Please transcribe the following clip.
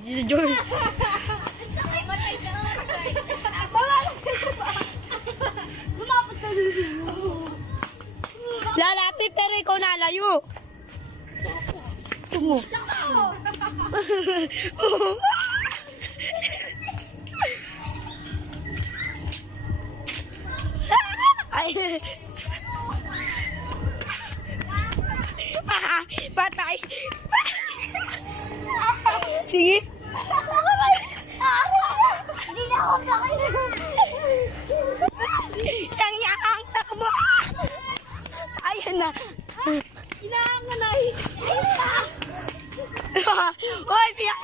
Si Joy. Lalapit pero ikaw nalayo. Tungo. Ay. Patay. Sige. Hindi na ako bakit. Yang takbo. Ayan na. Kailangan na. Hoy, siya.